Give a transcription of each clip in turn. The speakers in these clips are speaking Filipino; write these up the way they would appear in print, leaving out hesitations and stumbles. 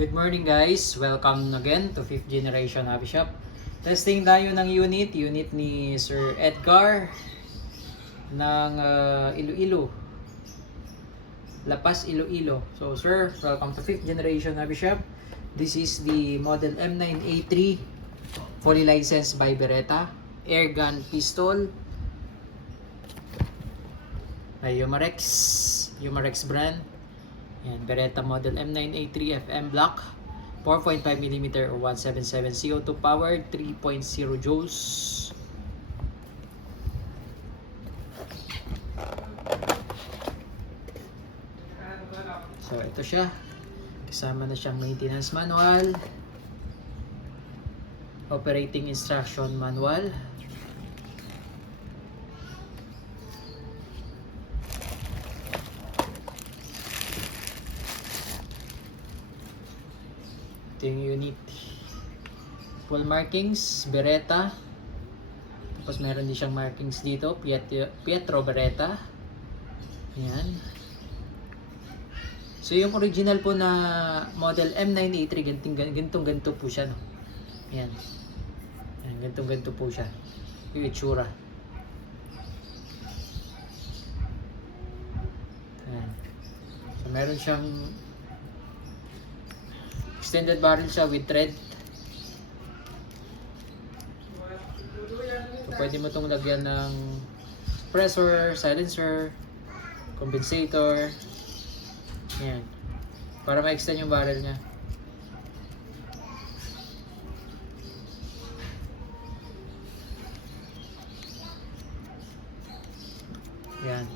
Good morning guys, welcome again to 5th generation hobby shop. Testing tayo ng unit ni Sir Edgar ng Iloilo, La Paz, Iloilo. So sir, welcome to 5th generation hobby shop. This is the model M9A3, fully licensed by Beretta, air gun pistol, may Umarex brand. Yan, Beretta model M9A3 FM block, 4.5mm or 177 CO2 powered, 3.0 joules. So ito siya, kasama na siyang maintenance manual, operating instruction manual, ito yung unit, full markings Beretta, tapos meron din siyang markings dito, Pietro Beretta. Yan. So yung original po na model M9A3, ganito po siya, no? Yan. Yan, ganito po siya yung itsura. Yan. So meron siyang extended barrel siya with thread. So pwede mo itong lagyan ng suppressor, silencer, compensator. Yan. Para ma-extend yung barrel niya. Yan.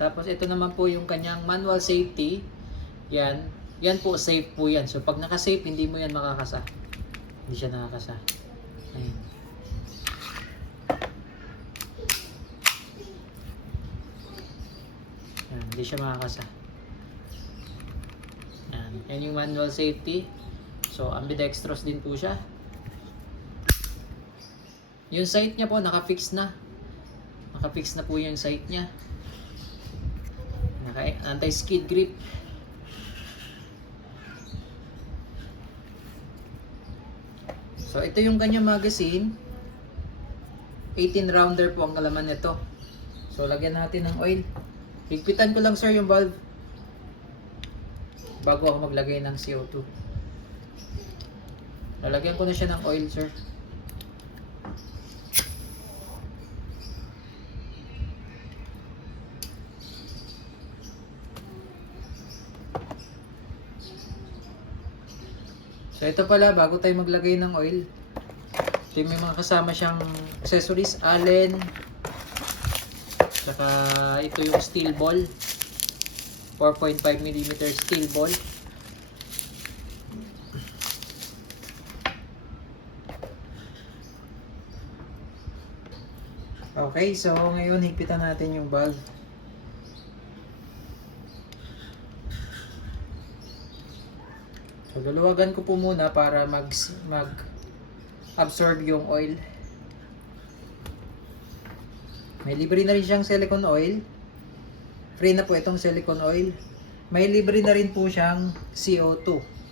Tapos ito naman po yung kanyang manual safety. Yan. Yan po, safe po yan. So pag naka-safe, hindi mo yan makakasa. Hindi siya nakakasa. Ayan. Yan, hindi siya makakasa. Yan. Yan yung manual safety. So ambidextrous din po siya. Yung sight niya po, naka-fix na. Naka-fix na po yung sight niya. Anti-skid grip. So ito yung kanyang magazine. 18 rounder po ang kalaman nito. So lagyan natin ng oil. Higpitan ko lang sir yung valve bago ako maglagay ng CO2. Lalagyan ko na siya ng oil sir. So ito pala, bago tayo maglagay ng oil, ito may mga kasama siyang accessories, Allen, saka ito yung steel ball, 4.5mm steel ball. Okay, so ngayon higpitan natin yung valve. So luluwagan ko po muna para mag-absorb yung oil. May libre na rin siyang silicone oil. Free na po itong silicone oil. May libre na rin po siyang CO2.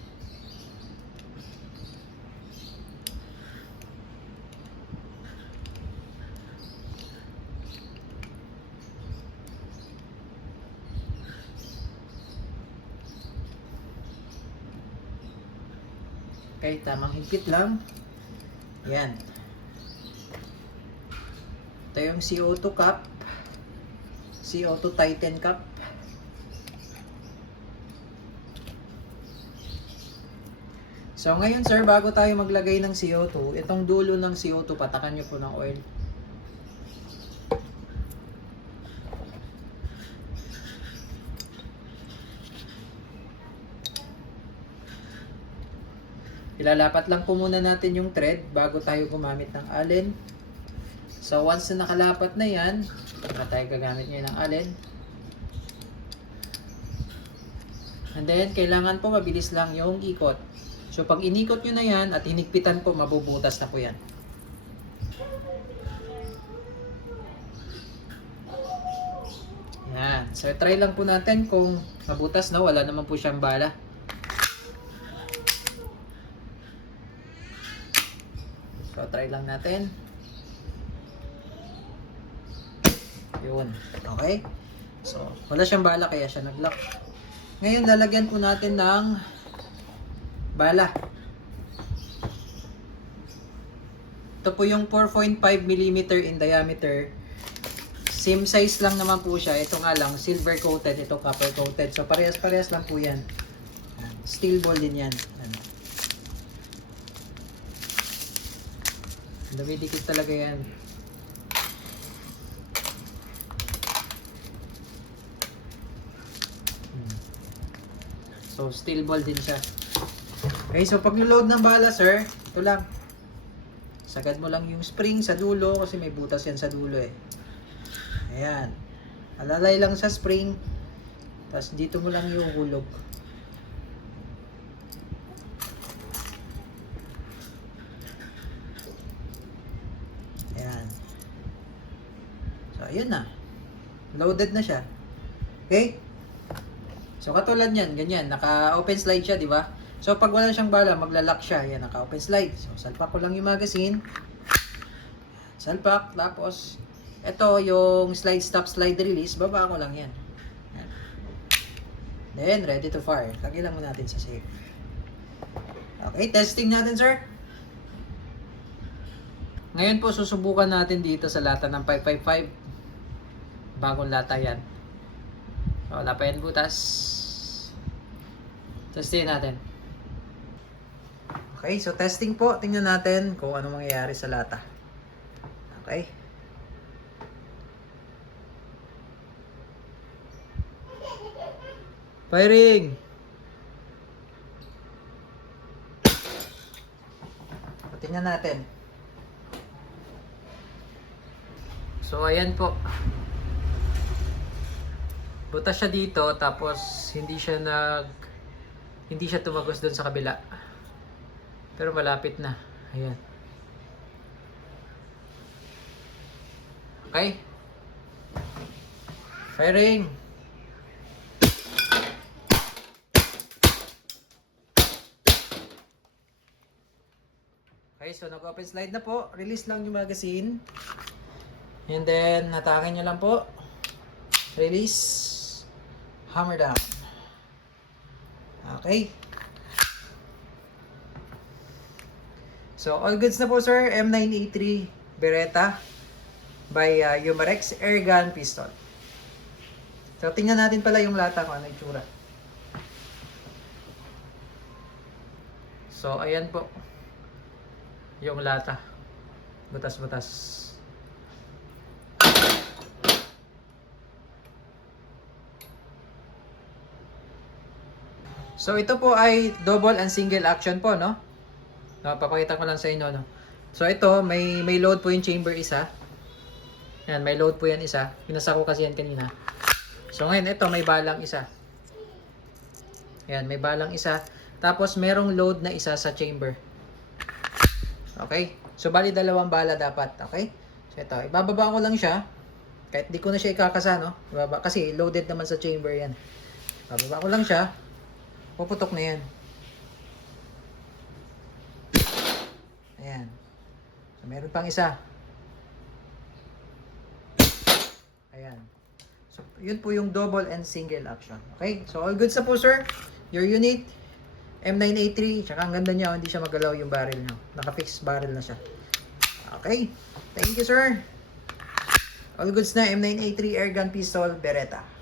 Okay, tamang higpit lang. Yan. Ito yung CO2 cap. CO2 Titan cap. So ngayon sir, bago tayo maglagay ng CO2, itong dulo ng CO2, patakan nyo po ng oil. Ilalapat lang po muna natin yung thread bago tayo gumamit ng Allen. So once na nakalapat na yan, saka tayo gagamit ngayon ng Allen. And then kailangan po mabilis lang yung ikot. So pag inikot nyo na yan at hinigpitan po, mabubutas na po yan. Yan. So, try lang po natin kung mabutas na. Wala naman po siyang bala. So, try lang natin. Yun. Okay. So, wala siyang bala kaya siya nag-lock. Ngayon, lalagyan po natin ng bala. Ito po yung 4.5mm in diameter. Same size lang naman po siya. Ito nga lang, silver coated. Ito copper coated. So, parehas-parehas lang po yan. Steel ball din yan. Dumidikit talaga yan. So, steel ball din siya. Okay, so pag load ng bala, sir, ito lang. Sagad mo lang yung spring sa dulo kasi may butas yan sa dulo eh. Ayan. Alalay lang sa spring. Tapos dito mo lang yung hulog. Ayan. So, ayun na. Loaded na siya. Okay? So, katulad yan, ganyan. Naka-open slide siya, di ba? So, pag wala siyang bala, magla-lock siya. Yan, naka-open slide. So, salpak ko lang yung magazine. Salpak. Tapos, ito yung slide stop, slide release. Baba ko lang yan. Yan. Then, ready to fire. Lagay lang mo natin sa safe. Okay, testing natin, sir. Ngayon po, susubukan natin dito sa lata ng 555. Bagong lata yan. So, wala pa yan butas. Testing natin. Okay, so testing po. Tingnan natin kung ano mangyayari sa lata. Okay. Firing! Tingnan natin. So, ayan po. Butas siya dito, tapos hindi siya tumagos doon sa kabila. Pero malapit na. Ayan. Okay. Firing. Okay, so nag-open slide na po. Release lang yung magazine. And then, hatakin nyo lang po. Release. Hammer down. Okay. So, all goods na po, sir. M9A3 Beretta by Umarex Airgun Pistol. So, tingnan natin pala yung lata kung ano yung tsura. So, ayan po. Yung lata. Butas-butas. So ito po ay double and single action po, no? Papakita ko lang sa inyo, no? So ito, may load po yung chamber isa. Yan, may load po yan isa. Pinasa ko kasi yan kanina. So ngayon, ito may balang isa. Yan, may balang isa. Tapos merong load na isa sa chamber. Okay? So bali dalawang bala dapat, okay? So ito, ibababa ko lang siya. Kahit di ko na siya ikakasa, no? Ibaba, kasi loaded naman sa chamber yan. Ibababa ko lang siya. Puputok na yan. Ayan. So, meron pang isa. Ayan. So, yun po yung double and single action. Okay? So, all good sa po, sir. Your unit, M9A3. Tsaka ang ganda niya, hindi siya magalaw yung barrel niya. Naka-fix barrel na siya. Okay? Thank you, sir. All goods na, M9A3 Airgun Pistol Beretta.